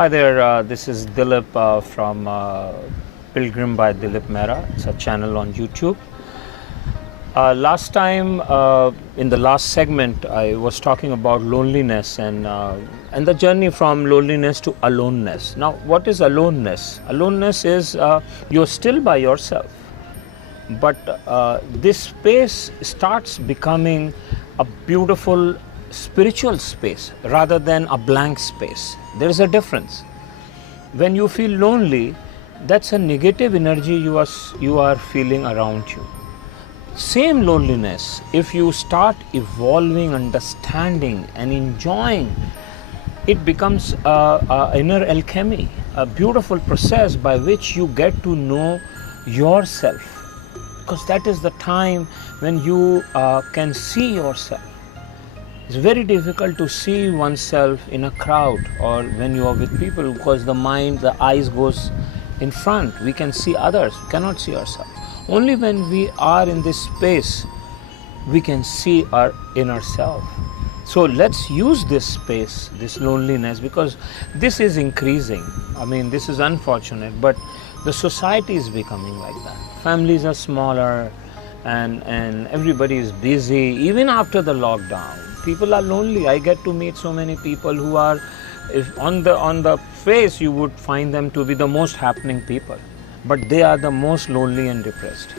Hi there, this is Dilip from Pilgrim by Dilip Mehra. It's a channel on YouTube. Last time, in the last segment, I was talking about loneliness and the journey from loneliness to aloneness. Now, what is aloneness? Aloneness is you're still by yourself, but this space starts becoming a beautiful spiritual space rather than a blank space. There is a difference. When you feel lonely, that's a negative energy you are feeling around you. Same loneliness, if you start evolving, understanding and enjoying, it becomes a inner alchemy, a beautiful process by which you get to know yourself, because that is the time when you can see yourself. It's very difficult to see oneself in a crowd or when you are with people, because the mind, the eyes goes in front. We can see others, we cannot see ourselves. Only when we are in this space, we can see our inner self. So let's use this space, this loneliness, because this is increasing. I mean, this is unfortunate, but the society is becoming like that. Families are smaller and everybody is busy. Even after the lockdown, people are lonely. I get to meet so many people who are, if on the face you would find them to be the most happening people, but they are the most lonely and depressed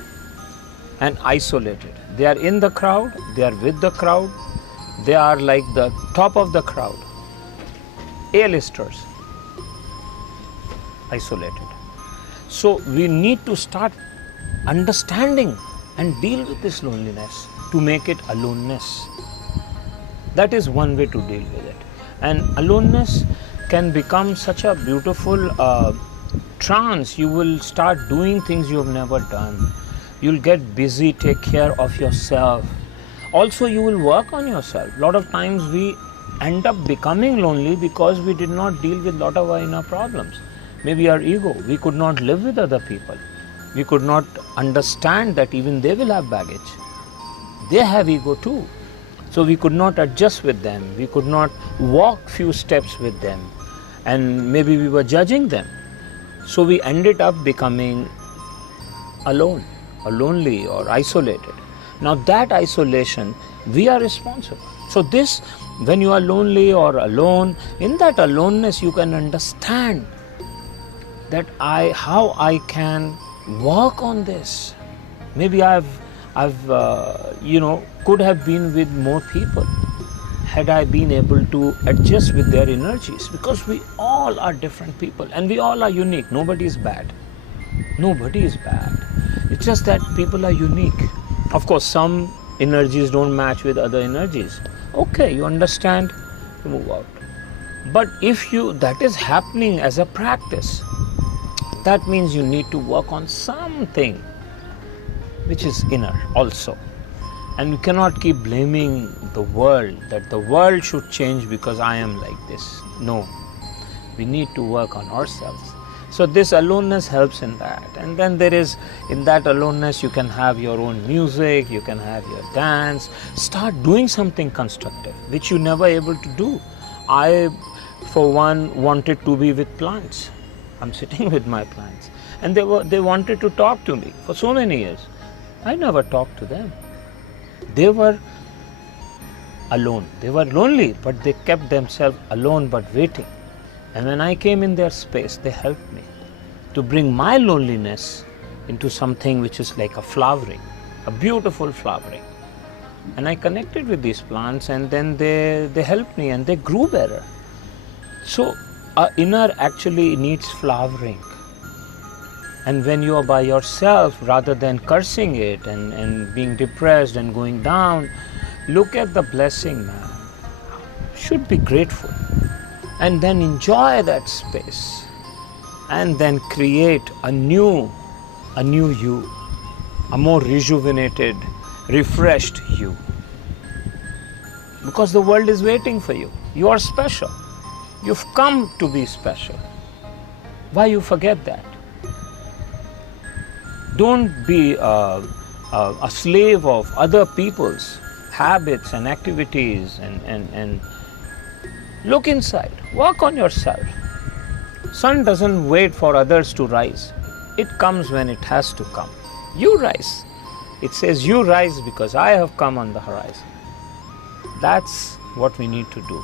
and isolated. They are in the crowd, they are with the crowd, they are like the top of the crowd, A-listers, isolated. So we need to start understanding and deal with this loneliness to make it aloneness. That is one way to deal with it. And aloneness can become such a beautiful trance. You will start doing things you have never done. You'll get busy, take care of yourself. Also, you will work on yourself. A lot of times we end up becoming lonely because we did not deal with a lot of our inner problems. Maybe our ego. We could not live with other people. We could not understand that even they will have baggage. They have ego too. So we could not adjust with them. We could not walk few steps with them. And maybe we were judging them. So we ended up becoming alone, or lonely, or isolated. Now that isolation, we are responsible. So this, when you are lonely or alone, in that aloneness you can understand that how I can work on this. Maybe I've could have been with more people had I been able to adjust with their energies, because we all are different people and we all are unique. Nobody is bad. Nobody is bad. It's just that people are unique. Of course, some energies don't match with other energies. Okay, you understand, you move out. But if that is happening as a practice, that means you need to work on something which is inner also. And you cannot keep blaming the world, that the world should change because I am like this. No, we need to work on ourselves. So this aloneness helps in that. And then there is, in that aloneness, you can have your own music, you can have your dance. Start doing something constructive, which you never able to do. I, for one, wanted to be with plants. I'm sitting with my plants. And they wanted to talk to me for so many years. I never talked to them. They were alone. They were lonely, but they kept themselves alone but waiting. And when I came in their space, they helped me to bring my loneliness into something which is like a flowering, a beautiful flowering. And I connected with these plants, and then they helped me and they grew better. So our inner actually needs flowering. And when you are by yourself, rather than cursing it and being depressed and going down, look at the blessing, man. Should be grateful. And then enjoy that space. And then create a new you, a more rejuvenated, refreshed you. Because the world is waiting for you. You are special. You've come to be special. Why you forget that? Don't be a slave of other people's habits and activities and look inside, work on yourself. Sun doesn't wait for others to rise. It comes when it has to come. You rise. It says, you rise because I have come on the horizon. That's what we need to do.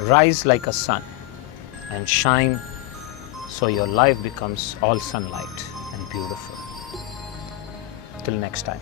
Rise like a sun and shine so your life becomes all sunlight and beautiful. Till next time.